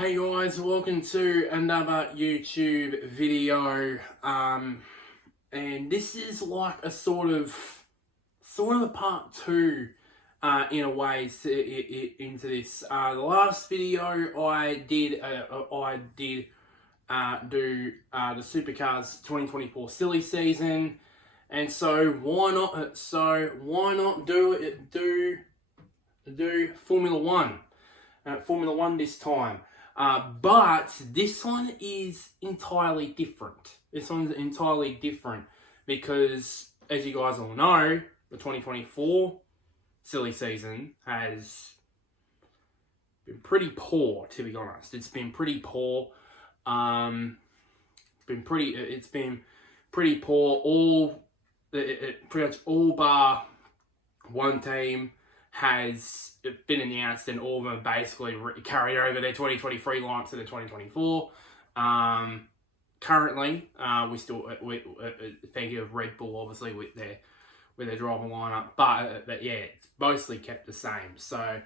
Hey guys, welcome to another YouTube video. And this is like a sort of a part two, in a way, into this. The last video I did do the Supercars 2024 silly season, and so why not? Do Formula One. Formula One this time. But this one is entirely different. This one's entirely different because, as you guys all know, the 2024 silly season has been pretty poor, to be honest. It's been pretty poor. It's been pretty poor. Pretty much all bar one team has been announced, and all of them basically carried over their 2023 lineups to the 2024. Currently, we thinking of Red Bull, obviously, with their driver lineup, but yeah, it's mostly kept the same. So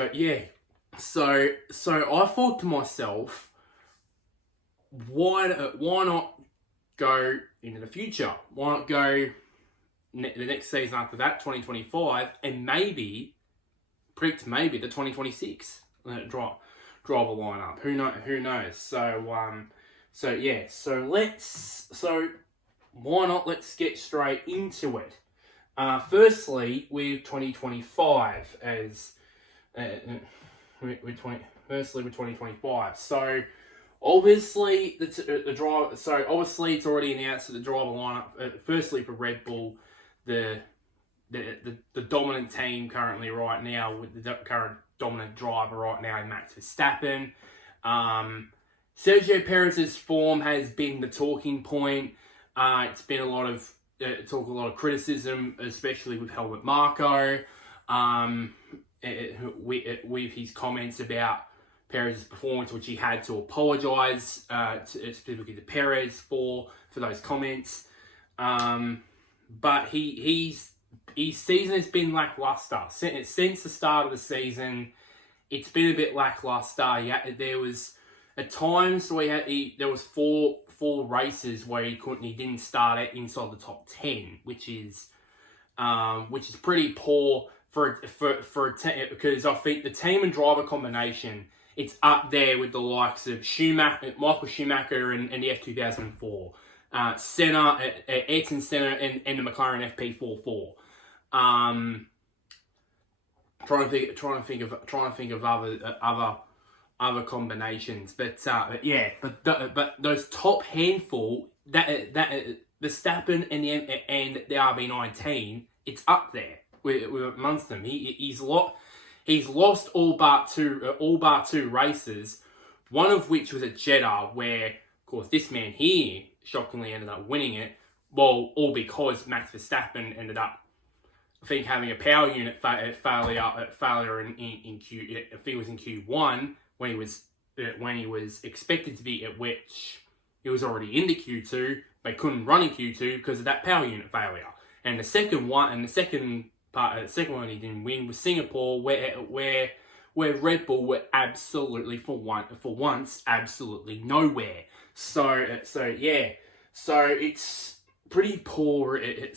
I thought to myself, why not go into the future? Why not go the next season after that, 2025, and predict the 2026 driver lineup. Who knows? So why not? Let's get straight into it. Firstly, with 2025 with 2025. So obviously the driver. So obviously it's already announced that the driver lineup. Firstly for Red Bull, the dominant team currently right now, with the current dominant driver right now, Max Verstappen. Sergio Perez's form has been the talking point. It's been a lot of criticism, especially with Helmut Marko, with his comments about Perez's performance, which he had to apologise specifically to Perez for those comments. But his season has been lackluster since the start of the season. It's been a bit lackluster. Yeah, there was at times where there was four races where he didn't start it inside the top 10, which is pretty poor for a team, because I think the team and driver combination, it's up there with the likes of Michael Schumacher and the F2004. Senna, Ayrton Senna, and the McLaren FP44. Trying to think of other combinations, but those top handful, that Verstappen and the RB19, it's up there with amongst them. He's lost all but two races, one of which was at Jeddah, where of course this man here shockingly ended up winning it. Well, all because Max Verstappen ended up, I think, having a power unit failure in Q. I think it was in Q1 when he was expected to be, at which he was already into Q2, but couldn't run in Q2 because of that power unit failure. And the second one he didn't win was Singapore, where Red Bull were absolutely for once absolutely nowhere. So it's pretty poor. And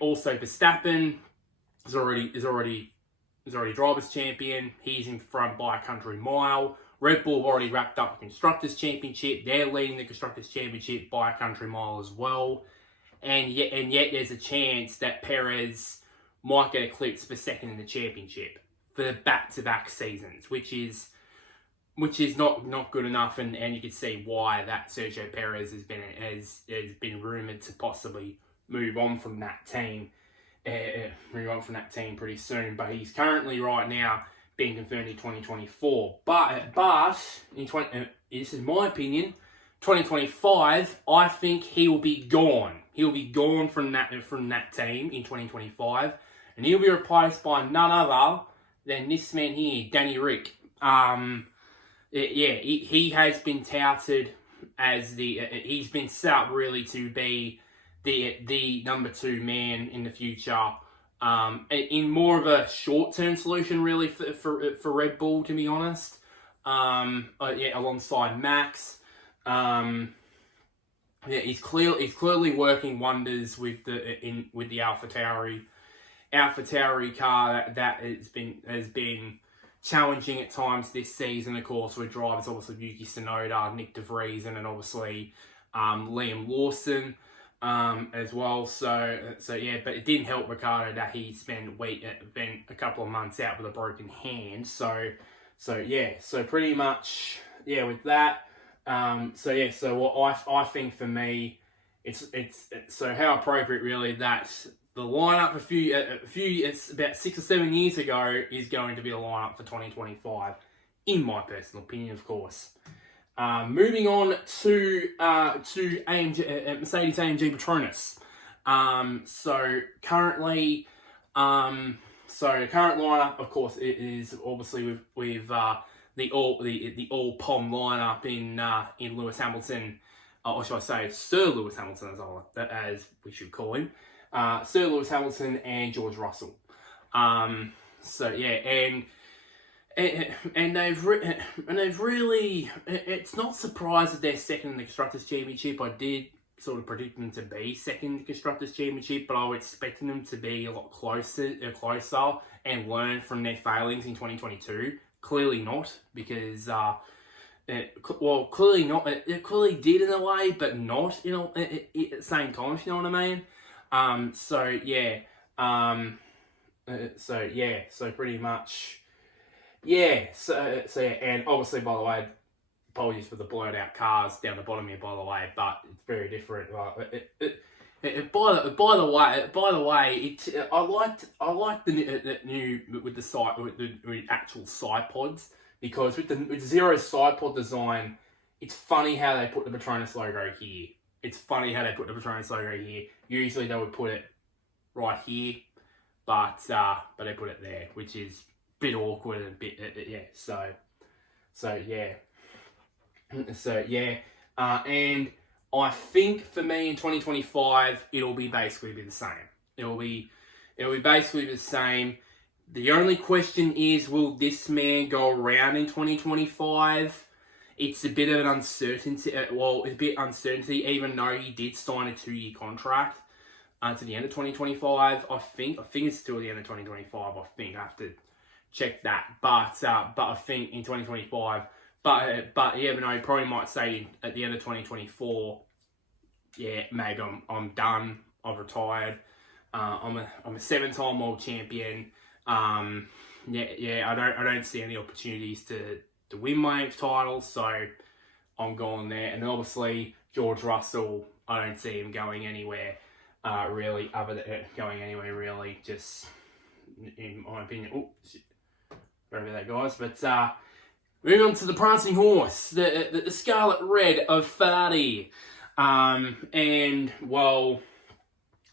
also Verstappen is already drivers' champion. He's in front by a country mile. Red Bull have already wrapped up the Constructors' Championship. They're leading the Constructors' Championship by a country mile as well. And yet there's a chance that Perez might get eclipsed for second in the championship for the back-to-back seasons, which is not good enough, and you can see why that Sergio Perez has been rumoured to possibly move on from that team. Pretty soon, but he's currently right now being confirmed in 2024. But this is my opinion. 2025, I think he will be gone. He'll be gone from that team in 2025, and he'll be replaced by none other than this man here, Danny Rick. He has been touted as he's been set up really to be the number two man in the future in more of a short-term solution, really, for Red Bull, to be honest. Yeah, alongside Max. Yeah, he's clearly working wonders with the AlphaTauri car that has been challenging at times this season. Of course, with drivers obviously Yuki Tsunoda, Nick De Vries, and then obviously Liam Lawson as well. So yeah, but it didn't help Ricciardo that he spent a couple of months out with a broken hand. So yeah, so pretty much yeah with that. So what I think for me, it's so how appropriate really that the lineup it's about 6 or 7 years ago is going to be the lineup for 2025, in my personal opinion, of course. Moving on to AMG, Mercedes-AMG Petronas. So currently, the current lineup, of course, it is obviously with the all Pom lineup in Lewis Hamilton, or should I say Sir Lewis Hamilton, as we should call him, Sir Lewis Hamilton and George Russell. So yeah, and they've really, it's not surprised that they're second in the Constructors' Championship. I did sort of predict them to be second in the Constructors' Championship, but I was expecting them to be a lot closer and learn from their failings in 2022. Clearly not, because clearly not. It clearly did in a way, but not at the same time. If you know what I mean. So pretty much, yeah. So yeah, and obviously, by the way, apologies for the blown out cars down the bottom here, by the way, but it's very different. By the way, I liked the new with the actual side pods, because with Zero's side pod design, it's funny how they put the Petronas logo here. Usually they would put it right here, but they put it there, which is a bit awkward and a bit yeah. So yeah, and I think for me in 2025, it'll be basically the same. It'll be basically the same. The only question is, will this man go around in 2025? It's a bit of an uncertainty. It's a bit uncertainty, even though he did sign a 2-year contract to the end of 2025. I think it's still the end of 2025. I think I have to check that, but I think in 2025. But yeah, but no, he probably might say at the end of 2024, yeah, maybe I'm done. I've retired. I'm a 7-time world champion. Yeah, I don't see any opportunities to win my next title, so I'm going there. And obviously George Russell, I don't see him going anywhere really, just in my opinion. Oh, sorry about that, guys. But moving on to the prancing horse, the Scarlet Red of Ferrari. And, well,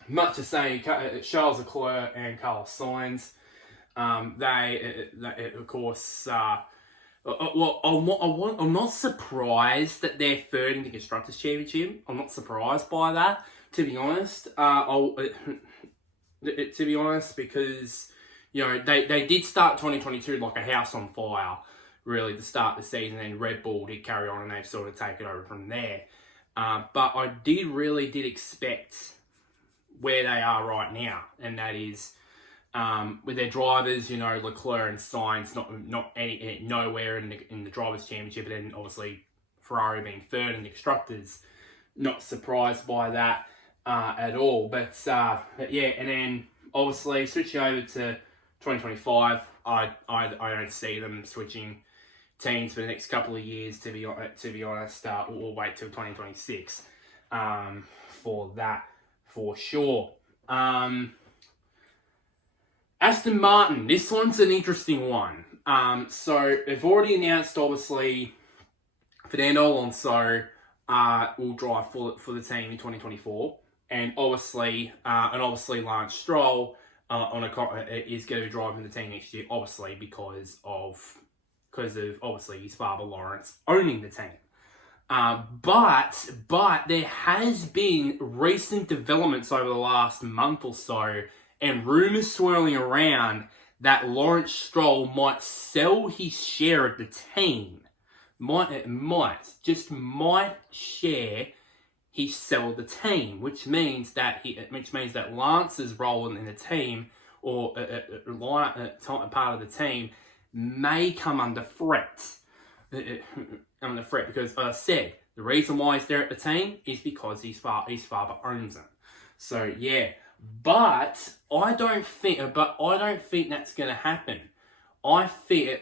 much the same, Charles Leclerc and Carlos Sainz, they of course, well, I'm not surprised that they're third in the Constructors' Championship. I'm not surprised by that, to be honest. To be honest, because, they did start 2022 like a house on fire, really, to start the season, and Red Bull did carry on, and they've sort of taken over from there. But I really did expect where they are right now, and that is with their drivers, Leclerc and Sainz nowhere in the Drivers' Championship, and then obviously Ferrari being third in the Constructors. Not surprised by that at all. But yeah, and then obviously switching over to 2025, I don't see them switching teams for the next couple of years, to be honest. We'll wait till 2026 for that, for sure. Aston Martin, this one's an interesting one. So they've already announced, obviously, Fernando Alonso will drive for the team in 2024, and obviously Lance Stroll is going to be driving the team next year, obviously because of obviously his father Lawrence owning the team. But there has been recent developments over the last month or so, and rumours swirling around that Lawrence Stroll might sell his share of the team. Just might share his sell of the team, which means that Lance's role in the team, or part of the team, may come under threat. Because, as I said, the reason why he's there at the team is because his father owns him. So yeah, but I don't think that's going to happen. I think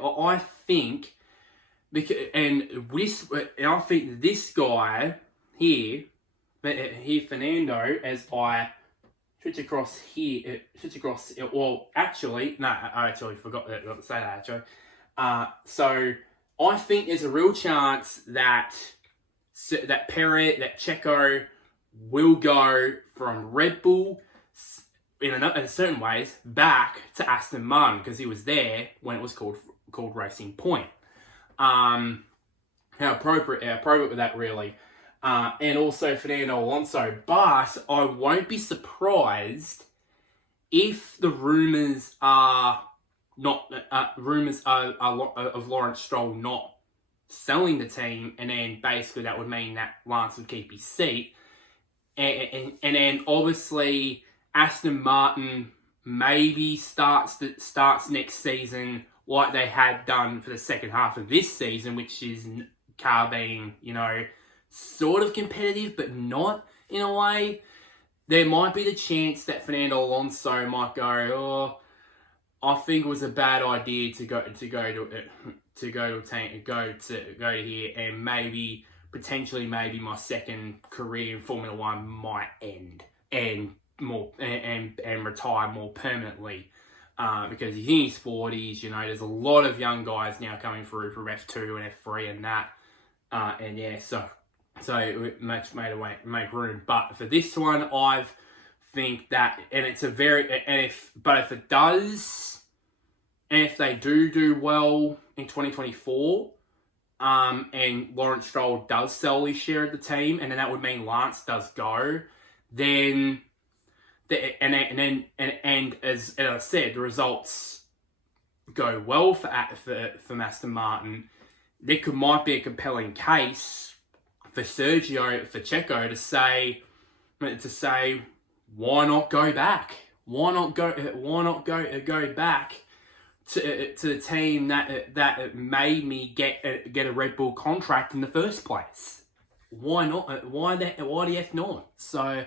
this guy here, Fernando, as I switch across here, well, actually, no, I actually forgot to say that, actually. So I think there's a real chance that Checo will go from Red Bull in certain ways back to Aston Martin, because he was there when it was called Racing Point. How appropriate with that, really. And also Fernando Alonso. But I won't be surprised if the rumours are of Lawrence Stroll not selling the team, and then basically that would mean that Lance would keep his seat, and then obviously Aston Martin maybe starts next season like they had done for the second half of this season, which is car being, sort of competitive, but not in a way. There might be the chance that Fernando Alonso might go, oh, I think it was a bad idea to go to here, and maybe potentially my second career in Formula One might end and retire more permanently, because he's in his 40s. There's a lot of young guys now coming through from F2 and F3 and that, and yeah, so it makes room. But for this one, I think that, and it's a very, if it does, and if they do well in 2024, and Lawrence Stroll does sell his share of the team, and then that would mean Lance does go, then as I said, the results go well for Aston Martin, there might be a compelling case for Checo to say, why not go back? Why not go back to the team that made me get a Red Bull contract in the first place? Why not? Why the F not? So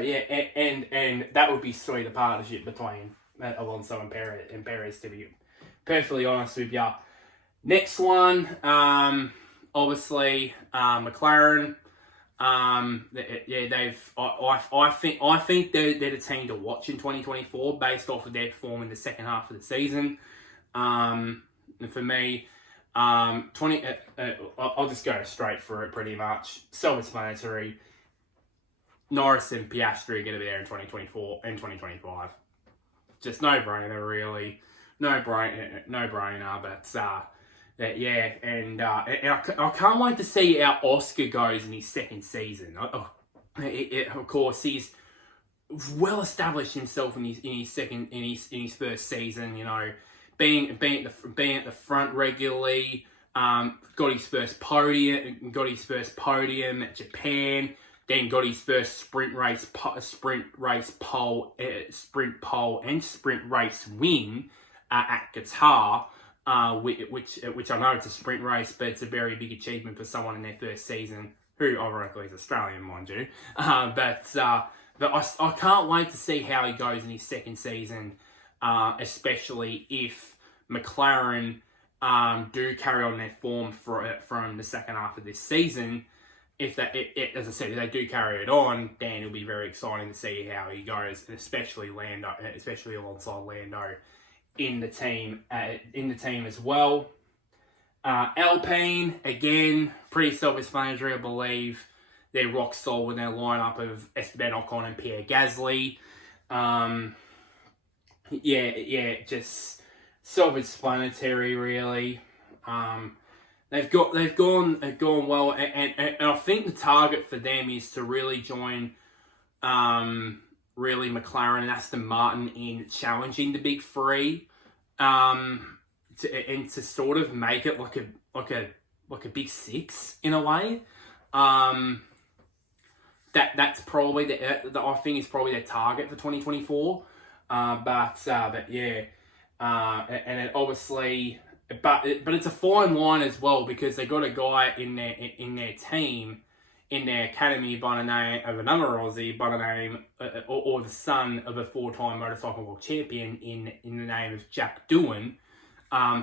yeah, and that would be sweet, a partnership between Alonso and Perez, to be perfectly honest with you. Next one, obviously McLaren. I think they're the team to watch in 2024 based off of their form in the second half of the season. And for me, I'll just go straight for it pretty much. Self-explanatory. Norris and Piastri are going to be there in 2024 and 2025. Just no-brainer, really. No-brainer, but yeah, and I can't wait to see how Oscar goes in his second season. Of course, he's well established himself in his first season. Being at the front regularly. Got his first podium at Japan. Then got his first sprint pole and sprint race win at Qatar. Which I know it's a sprint race, but it's a very big achievement for someone in their first season, who ironically is Australian, mind you. But I can't wait to see how he goes in his second season, especially if McLaren do carry on their form from the second half of this season. As I said, if they do carry it on, then it'll be very exciting to see how he goes, and especially alongside Lando in the team as well. Alpine, again, pretty self-explanatory, I believe. They're rock solid with their lineup of Esteban Ocon and Pierre Gasly. Just self-explanatory, really. They've gone well, and I think the target for them is to really join really McLaren and Aston Martin in challenging the big three, and to sort of make it like a big six in a way. That's probably I think is probably their target for 2024. But yeah, and it obviously, but it's a fine line as well, because they got a guy in their team, in their academy, by the name of another Aussie, by the name or the son of a 4-time motorcycle world champion in the name of Jack Doohan,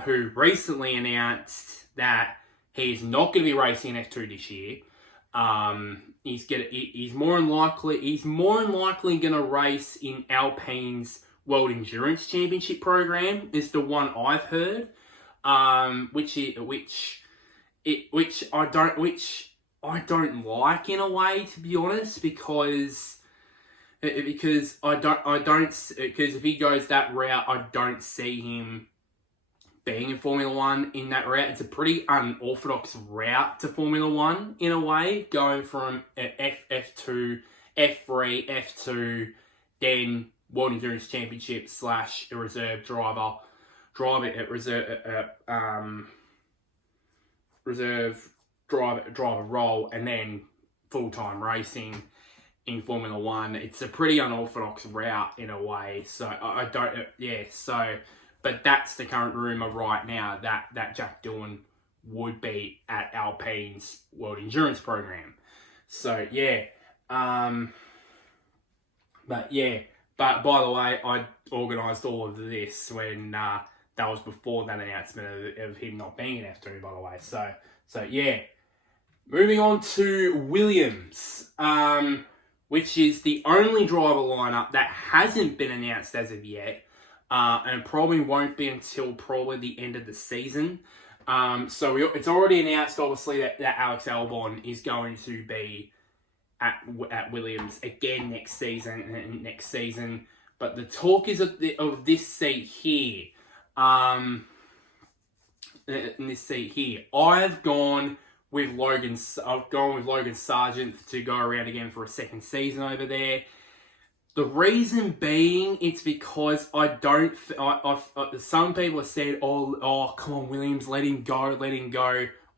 who recently announced that he's not going to be racing in F2 this year. He's more than likely going to race in Alpine's World Endurance Championship program. Is the one I've heard, which I don't like in a way, to be honest, because if he goes that route, I don't see him being in Formula One in that route. It's a pretty unorthodox route to Formula One in a way, going from F2, F3, F2, then World Endurance Championship / a reserve driver role, and then full-time racing in Formula One. It's a pretty unorthodox route in a way. So I don't, but that's the current rumour right now, that Jack Doohan would be at Alpine's World Endurance program. So yeah, but by the way, I organised all of this when that was before that announcement of him not being in F2, by the way. So yeah, moving on to Williams, which is the only driver lineup that hasn't been announced as of yet. And probably won't be until probably the end of the season. So it's already announced, obviously, that Alex Albon is going to be at Williams again next season. But the talk is of this seat here. In this seat here, I've gone with Logan Sargent to go around again for a second season over there. The reason being, it's because I don't. Some people have said, "Oh, come on, Williams, let him go."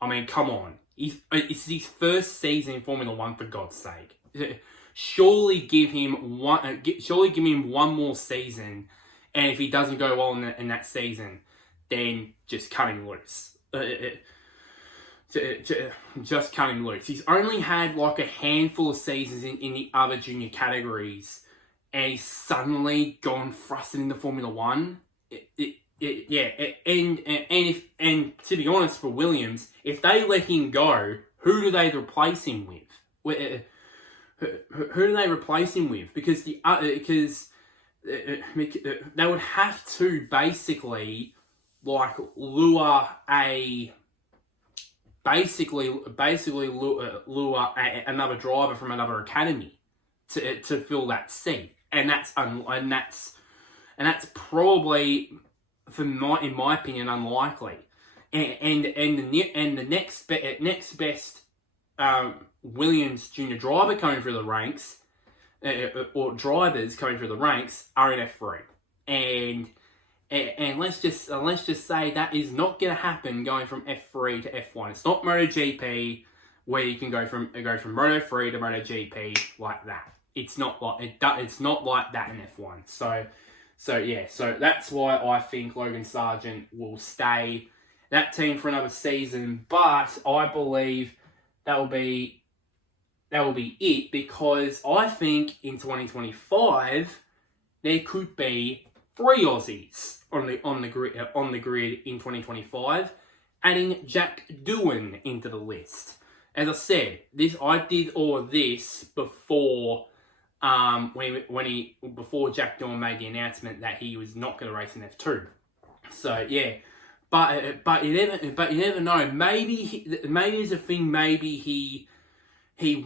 I mean, come on. It's his first season in Formula One, for God's sake. Surely give him one more season, and if he doesn't go well in that season, then just cut him loose. Just cut him loose. He's only had like a handful of seasons in the other junior categories, and he's suddenly gone thrusting into Formula One. And to be honest, for Williams, if they let him go, who do they replace him with? Who do they replace him with? Because they would have to basically like lure another driver from another academy to fill that seat. And that's probably, in my opinion, unlikely. And the next best Williams junior driver coming through the ranks, or drivers coming through the ranks, are in F3. And let's just say that is not going to happen going from F3 to F1. It's not MotoGP where you can go from Moto3 to MotoGP like that. It's not like that in F1. So that's why I think Logan Sargent will stay that team for another season. But I believe that will be it, because I think in 2025 there could be 3 Aussies on the grid in 2025, adding Jack Doohan into the list. As I said, I did all of this before before Jack Doohan made the announcement that he was not going to race in F2. So yeah, but you never know. Maybe there's a thing. Maybe he does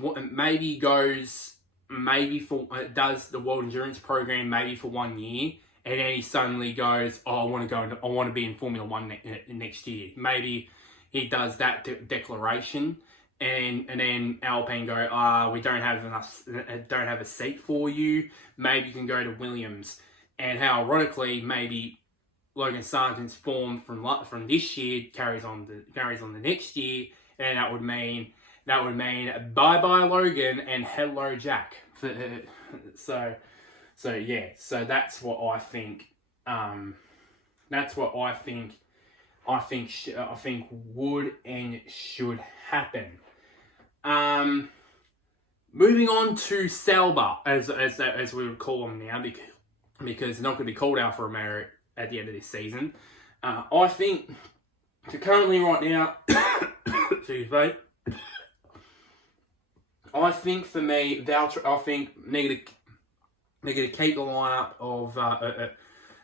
the World Endurance program maybe for 1 year, and then he suddenly goes, "Oh, I want to be in Formula One next year." Maybe he does that declaration, and then Alpine go, we don't have a seat for you. Maybe you can go to Williams. And how ironically, maybe Logan Sargent's form from this year carries on the next year, and that would mean bye bye Logan and hello Jack. So that's what I think. That's what I think. I think would and should happen. Moving on to Sauber, as we would call them now, because they're not going to be called Alfa Romeo at the end of this season. I think, currently right now, excuse me, I think for me, Valtteri, I think they're going to keep the lineup of,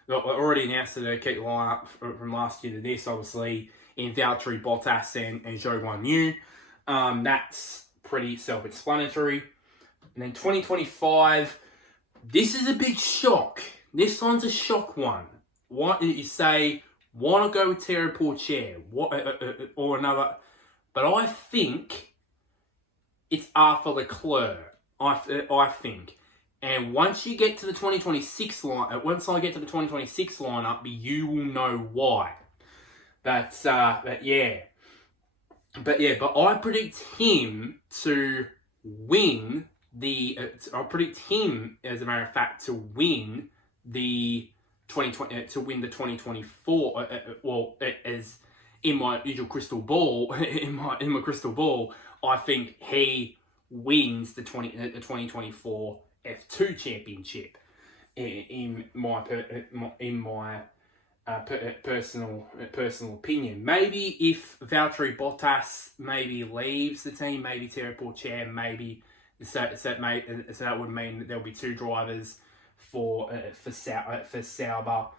already announced that they keep the lineup from last year to this, obviously, in Valtteri, Bottas, and Zhou Guanyu. That's pretty self-explanatory. And then 2025, this is a big shock. This one's a shock one. What you say? Want to go with Théo Pourchaire? Or another? But I think it's Arthur Leclerc. I think. And once you get to the 2026 once I get to the 2026 lineup, you will know why. But I predict him to win I predict him, as a matter of fact, to win the 2024. As in my usual crystal ball, in my crystal ball, I think he wins the 2024 F2 championship. In my personal opinion, maybe if Valtteri Bottas maybe leaves the team, maybe Théo Pourchaire, maybe so that would mean that there'll be two drivers for Sauber,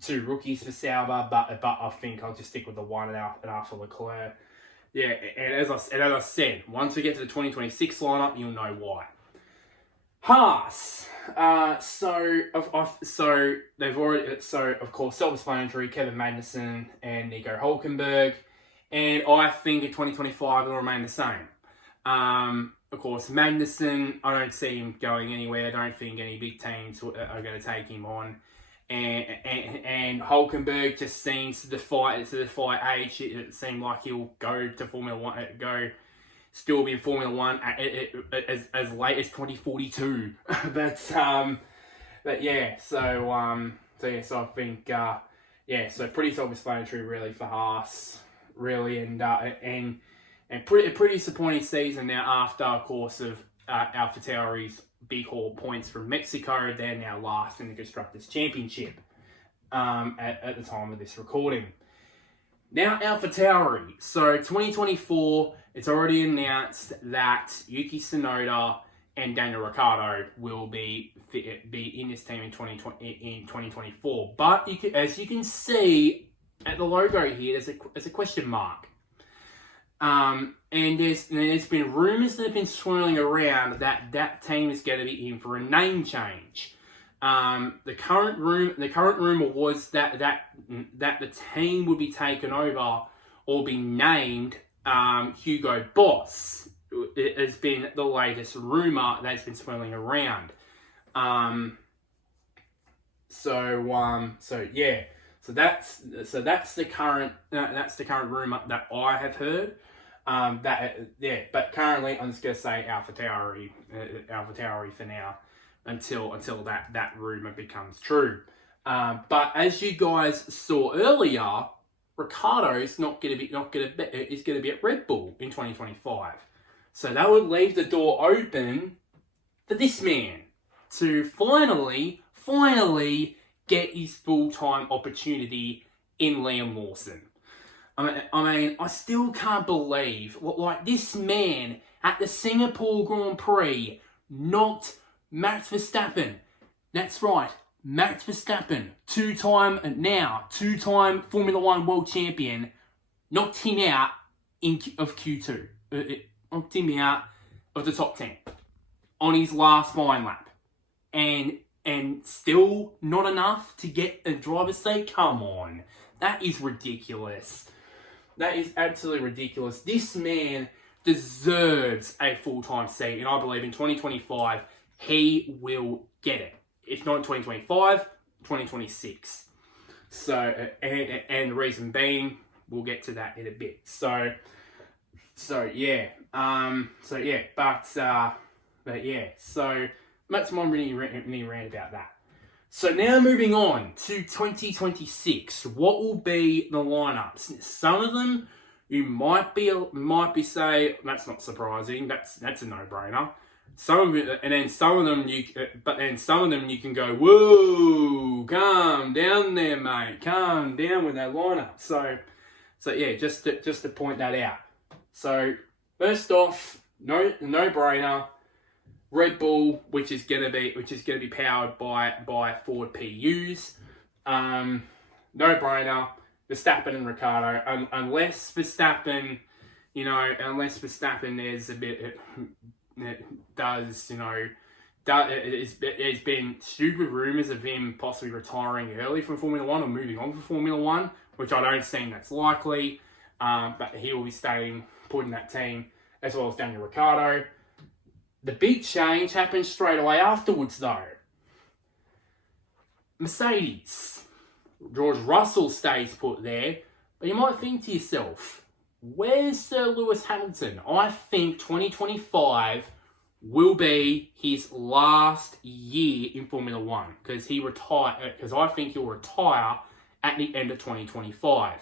two rookies for Sauber, but I think I'll just stick with the one at Arthur Leclerc. Yeah, and as I said, once we get to the 2026 lineup, you'll know why. Haas. So of course self-explanatory, Kevin Magnussen and Nico Hülkenberg, and I think in 2025 it'll remain the same. Of course Magnussen, I don't see him going anywhere. I don't think any big teams are going to take him on, and Hülkenberg just seems to defy age. It seemed like he'll go to Formula One, still be in Formula One as late as 2042. but yeah, so I think so pretty self-explanatory really for Haas, really, and pretty disappointing season now after, of course, of AlphaTauri's big haul points from Mexico. They're now last in the Constructors' Championship at the time of this recording. Now AlphaTauri. So 2024, it's already announced that Yuki Tsunoda and Daniel Ricciardo will be in this team in 2024. But as you can see at the logo here, there's a question mark. And there's been rumours that have been swirling around that team is going to be in for a name change. The current rumor was that the team would be taken over or be named Hugo Boss. It has been the latest rumor that's been swirling around. So that's the current rumor that I have heard. But currently I'm just gonna say AlphaTauri for now until that rumor becomes true. But as you guys saw earlier, Ricciardo is going to be at Red Bull in 2025. So that would leave the door open for this man to finally get his full-time opportunity in Liam Lawson. I mean, I still can't believe this man at the Singapore Grand Prix knocked Max Verstappen. That's right, Max Verstappen, two-time Formula One world champion, knocked him out of Q2. Knocked him out of the top 10 on his last fine lap. And still not enough to get a driver's seat? Come on. That is ridiculous. That is absolutely ridiculous. This man deserves a full-time seat, and I believe in 2025 he will get it. If not in 2025, 2026. So, and the reason being, we'll get to that in a bit. So yeah, but yeah, so that's my mini rant about that. So now moving on to 2026, what will be the lineups? Some of them you might be say that's not surprising. That's a no-brainer. Some of it, and then some of them you can go, whoa, calm down there, mate, calm down with that lineup. So yeah, just to point that out. So first off, no-brainer. Red Bull, which is gonna be powered by Ford PUs. No-brainer. Verstappen and Ricciardo, unless Verstappen there's a bit there's been stupid rumours of him possibly retiring early from Formula One or moving on from Formula One, which I don't think that's likely. But he will be staying put in that team, as well as Daniel Ricciardo. The big change happens straight away afterwards, though. Mercedes. George Russell stays put there, but you might think to yourself, where's Sir Lewis Hamilton? I think 2025 will be his last year in Formula One because I think he'll retire at the end of 2025.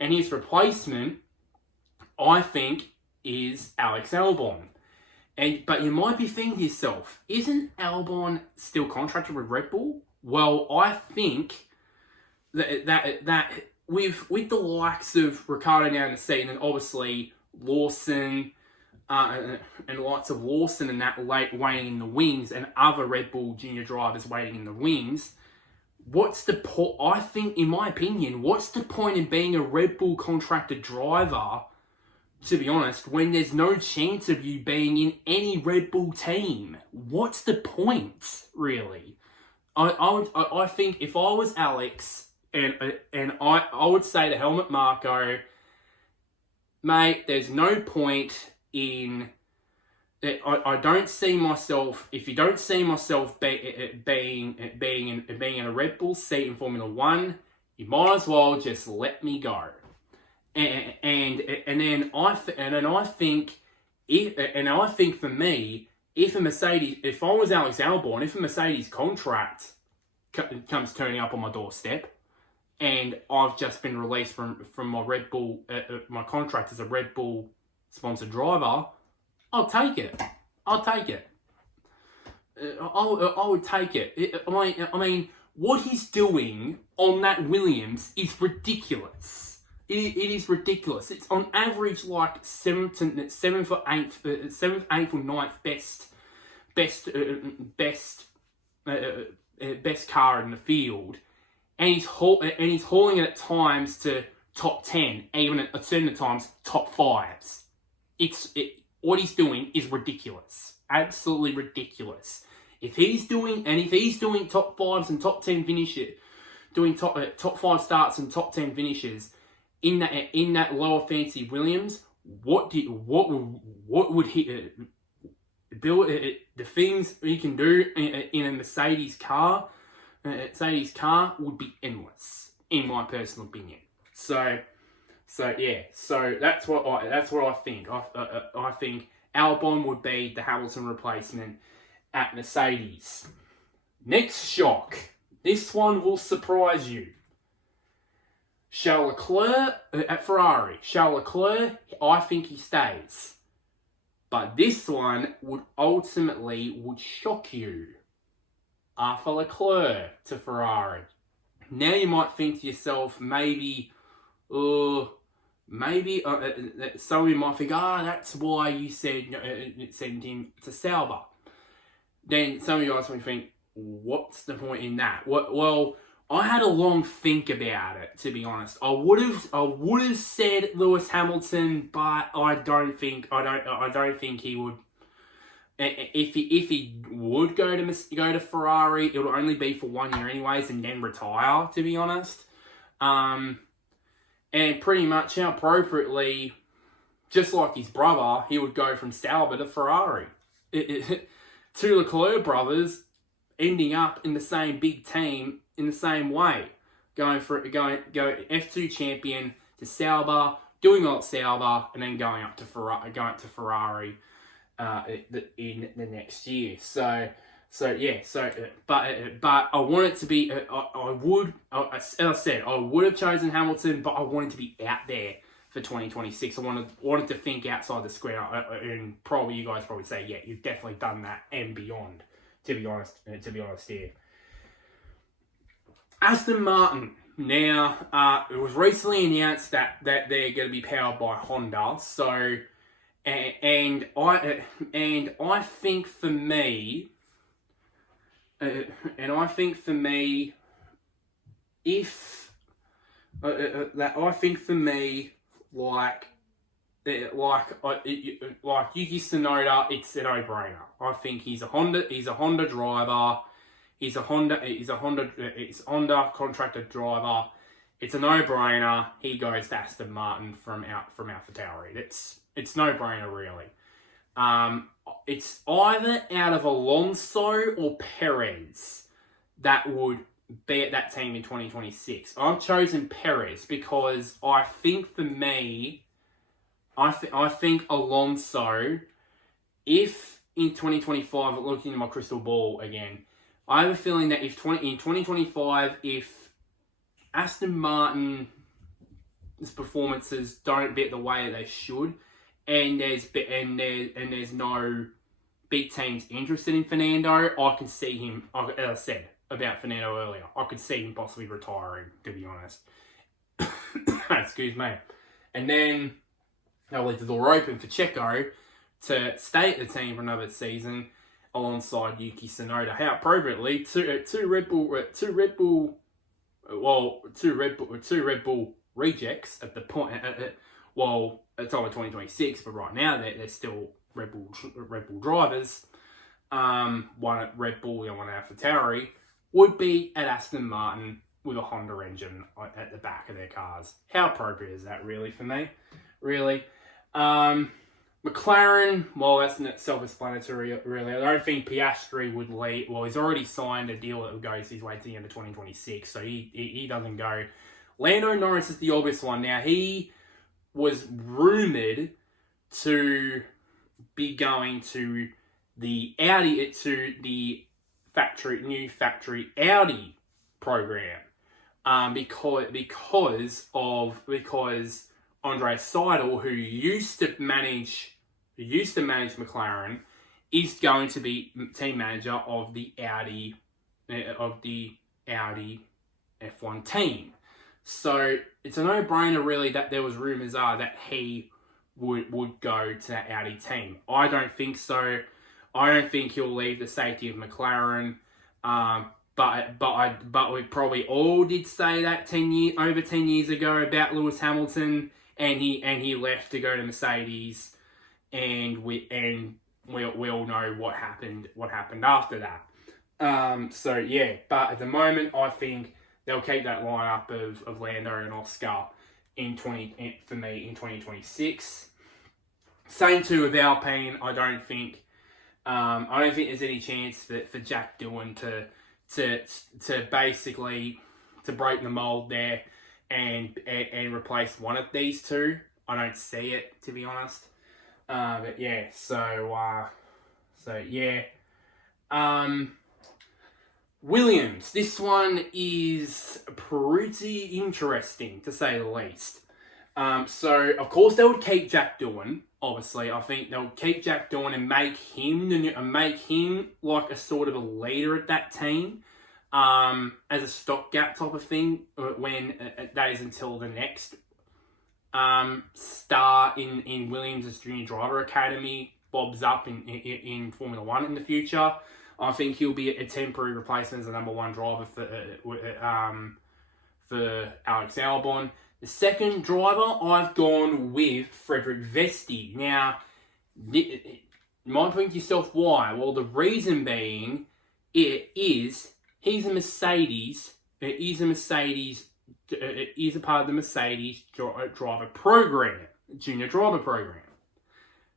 And his replacement, I think, is Alex Albon. But you might be thinking to yourself, isn't Albon still contracted with Red Bull? Well, I think that with the likes of Ricciardo now in the seat, and obviously Lawson and lots of Lawson and that waiting in the wings, and other Red Bull junior drivers waiting in the wings, what's the point? I think, in my opinion, what's the point in being a Red Bull contracted driver, to be honest, when there's no chance of you being in any Red Bull team? What's the point, really? I think if I was Alex, and I would say to Helmut Marko, mate, there's no point in... I don't see myself... If you don't see myself being in a Red Bull seat in Formula 1, you might as well just let me go. And then I think for me, if I was Alex Albon, if a Mercedes contract comes turning up on my doorstep, and I've just been released from my Red Bull, my contract as a Red Bull sponsored driver, I'll take it. I would take it. I mean, what he's doing on that Williams is ridiculous. It is ridiculous. It's on average like 7th, 8th, or 9th best car in the field, and he's hauling it at times to top 10, even at certain times top 5s. What he's doing is ridiculous, absolutely ridiculous. If he's doing top 5s and top 10 finishes, doing top 5 starts and top 10 finishes in that lower fancy Williams, what would he build? The things he can do in a Mercedes car would be endless, in my personal opinion. So that's what I think. I think Albon would be the Hamilton replacement at Mercedes. Next shock. This one will surprise you. Charles Leclerc at Ferrari. Charles Leclerc, I think he stays. But this one would shock you. Arthur Leclerc to Ferrari. Now you might think to yourself, maybe some of you might think, that's why you send him to Sauber. Then some of you guys might think, what's the point in that? Well, I had a long think about it, to be honest. I would have said Lewis Hamilton, but I don't think he would. If he would go to Ferrari, it would only be for 1 year anyways, and then retire, to be honest. And pretty much, how appropriately, just like his brother, he would go from Sauber to Ferrari. Two Leclerc brothers ending up in the same big team in the same way, going F2 champion to Sauber, doing all at Sauber, and then going up to Ferrari in the next year. But I want it to be. As I said, I would have chosen Hamilton, but I wanted to be out there for 2026. I wanted to think outside the square, and probably you guys probably say, yeah, you've definitely done that and beyond. To be honest here. Aston Martin. Now, it was recently announced that they're going to be powered by Honda. So, and I think for me, like Yuki Tsunoda, it's a no-brainer. I think he's a Honda driver. He's a Honda contracted driver. It's a no-brainer. He goes to Aston Martin from AlphaTauri. It's no-brainer really. It's either out of Alonso or Perez that would be at that team in 2026. I've chosen Perez because I think for me, I think Alonso, if in 2025, looking at my crystal ball again, I have a feeling that in 2025, if Aston Martin's performances don't bet the way they should, and there's no big teams interested in Fernando, I can see him, as I said about Fernando earlier, I could see him possibly retiring, to be honest. Excuse me. And then they'll leave the door open for Checo to stay at the team for another season alongside Yuki Tsunoda. How appropriately, two Red Bull rejects at the point. Well, it's over 2026, but right now they're still Red Bull drivers. One at Red Bull and one at AlphaTauri would be at Aston Martin with a Honda engine at the back of their cars. How appropriate is that, really, for me? Really. McLaren, well, that's self-explanatory, really. I don't think Piastri would leave. Well, he's already signed a deal that goes his way to the end of 2026, so he doesn't go. Lando Norris is the obvious one. Now, he was rumoured to be going to the new factory Audi program, because Andreas Seidel, who used to manage McLaren, is going to be team manager of the Audi F1 team. So it's a no-brainer, really, that there was rumours that he would go to that Audi team. I don't think so. I don't think he'll leave the safety of McLaren. But we probably all did say that over 10 years ago about Lewis Hamilton, and he left to go to Mercedes, and we all know what happened after that. So yeah, but at the moment I think they'll keep that lineup of Lando and Oscar in 2026. Same too with Alpine. I don't think there's any chance for Jack Doohan to basically to break the mold there and replace one of these two. I don't see it, to be honest. But yeah, so yeah. Williams. This one is pretty interesting, to say the least. So of course they would keep Jack Doohan. Obviously, I think they'll keep Jack Doohan and make him like a sort of a leader at that team, as a stopgap type of thing. When that is until the next star in Williams' junior driver academy bobs up in Formula One in the future. I think he'll be a temporary replacement as the number one driver for Alex Albon. The second driver, I've gone with Frederick Vesti. Now, you might think to yourself, why? Well, the reason being, he's a Mercedes. He's a part of the Mercedes driver program. junior driver program.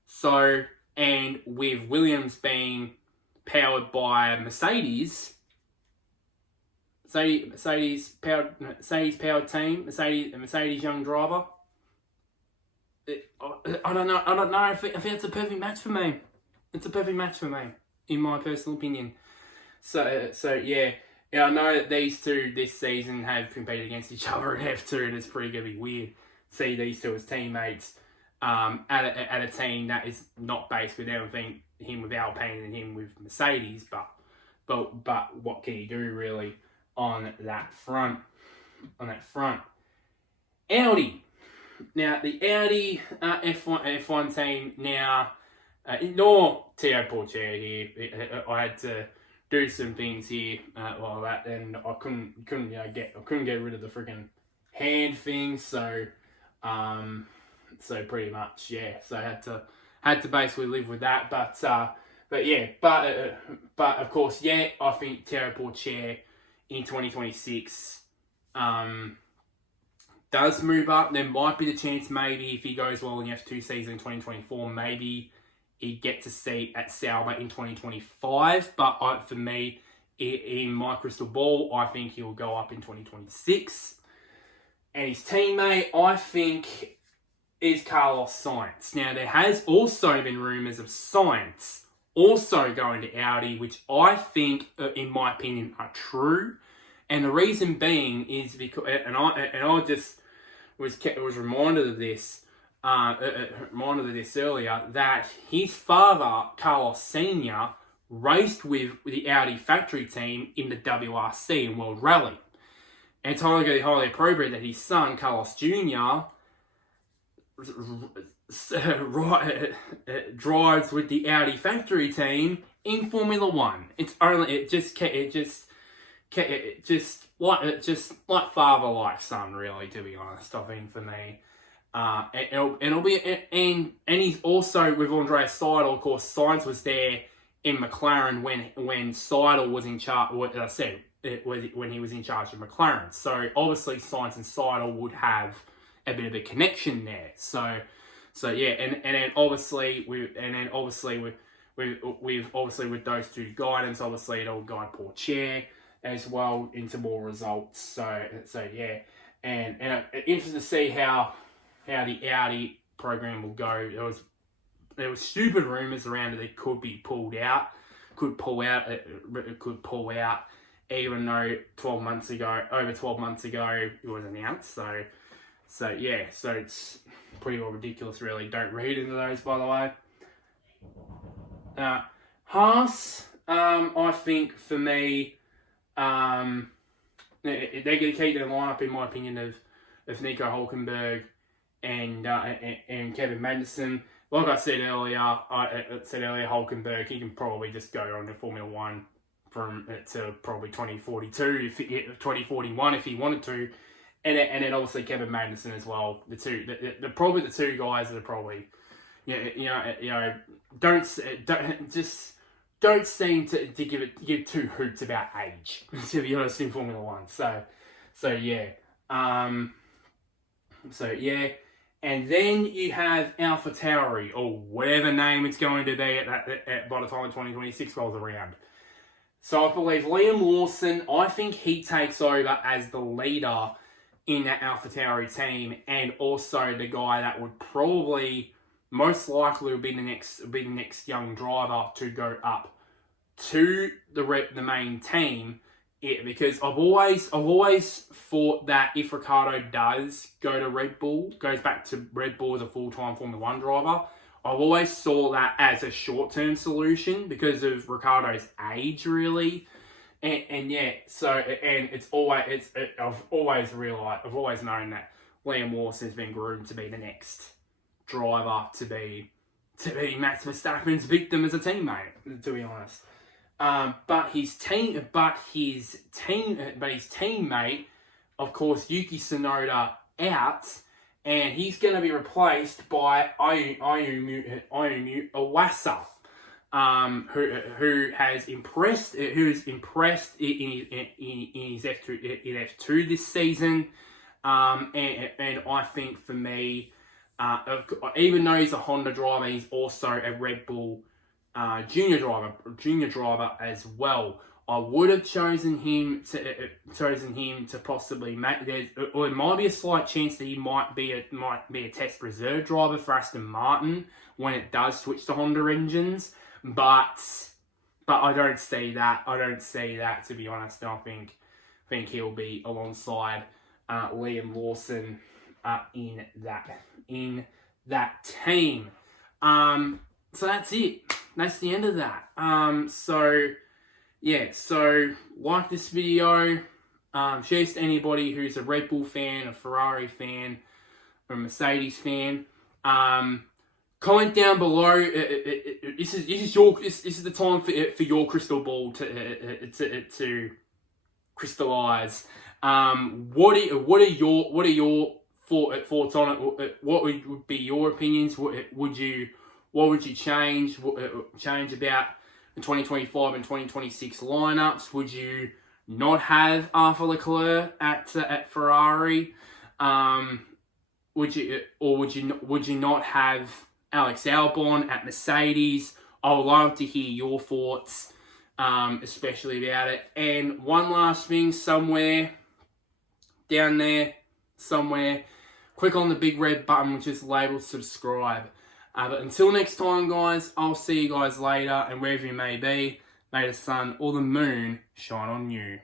So, and with Williams being powered by Mercedes powered team, Mercedes young driver. I don't know. I think it's a perfect match for me. It's a perfect match for me, in my personal opinion. So yeah. I know that these two this season have competed against each other in F2, and it's pretty gonna be weird see these two as teammates at a team that is not based with anything, him with Alpine and him with Mercedes, but what can you do really on that front? Audi. Now the Audi F1 team now. Ignore Théo Pourchaire here. I had to do some things here while that, and I couldn't get rid of the freaking hand thing. So pretty much So I had to basically live with that. But of course I think Théo Pourchaire in 2026 does move up. There might be the chance maybe if he goes well in the F2 season in 2024, maybe he gets a seat at Sauber in 2025. But for me, in my crystal ball, I think he'll go up in 2026. And his teammate, I think, is Carlos Sainz. Now, there has also been rumours of Sainz also going to Audi, which I think, in my opinion, are true. And the reason being is because, and I just was reminded of this. Earlier, that his father, Carlos Sr., raced with the Audi factory team in the WRC and World Rally. And it's highly appropriate that his son, Carlos Jr., drives with the Audi factory team in Formula One. It's like father like son, really, to be honest. I think for me. And he's also with Andreas Seidel. Of course, Sainz was there in McLaren when Seidel was in charge. What I said when he was in charge of McLaren. So obviously, Sainz and Seidel would have a bit of a connection there. So yeah, and then obviously with those two guidance, obviously it'll guide Pourchaire as well into more results. So yeah, and interesting to see how the Audi program will go. There was stupid rumours around that it could be pulled out. Could pull out, even though over 12 months ago, it was announced. So it's pretty well ridiculous, really. Don't read into those, by the way. Haas, I think for me, they're going to keep their lineup, in my opinion, of Nico Hülkenberg and Kevin Magnussen. Like I said earlier, Hülkenberg, he can probably just go on to Formula One to probably 2041 if he wanted to, and then obviously Kevin Magnussen as well. Probably the two guys that are probably, don't seem to give two hoots about age, to be honest, in Formula One. So yeah. And then you have AlphaTauri, or whatever name it's going to be by the time 2026 rolls around. So I believe Liam Lawson, I think he takes over as the leader in that AlphaTauri team, and also the guy that would probably most likely will be the next young driver to go up to the main team. Because I've always thought that if Ricciardo does go to Red Bull, goes back to Red Bull as a full-time Formula One driver, I've always saw that as a short-term solution because of Ricciardo's age, really. I've always known that Liam Lawson has been groomed to be the next driver to be Max Verstappen's victim as a teammate, to be honest. But his teammate, of course, Yuki Tsunoda out, and he's going to be replaced by Ayumu Iwasa, who's impressed in his F2 this season, and I think for me, Even though he's a Honda driver, he's also a Red Bull junior driver as well. I would have chosen him to possibly make. There might be a slight chance that he might be a test reserve driver for Aston Martin when it does switch to Honda engines, but I don't see that. I don't see that, to be honest. I think he'll be alongside Liam Lawson in that team. So that's it. That's the end of that. So like this video, share this to anybody who's a Red Bull fan, a Ferrari fan, or a Mercedes fan. Comment down below. This is the time for your crystal ball to crystallize. What are your thoughts on it? What would be your opinions? What would you change about the 2025 and 2026 lineups? Would you not have Arthur Leclerc at Ferrari? Would you not have Alex Albon at Mercedes? I would love to hear your thoughts, especially about it. And one last thing, somewhere down there, click on the big red button which is labeled subscribe. But until next time, guys, I'll see you guys later, and wherever you may be, may the sun or the moon shine on you.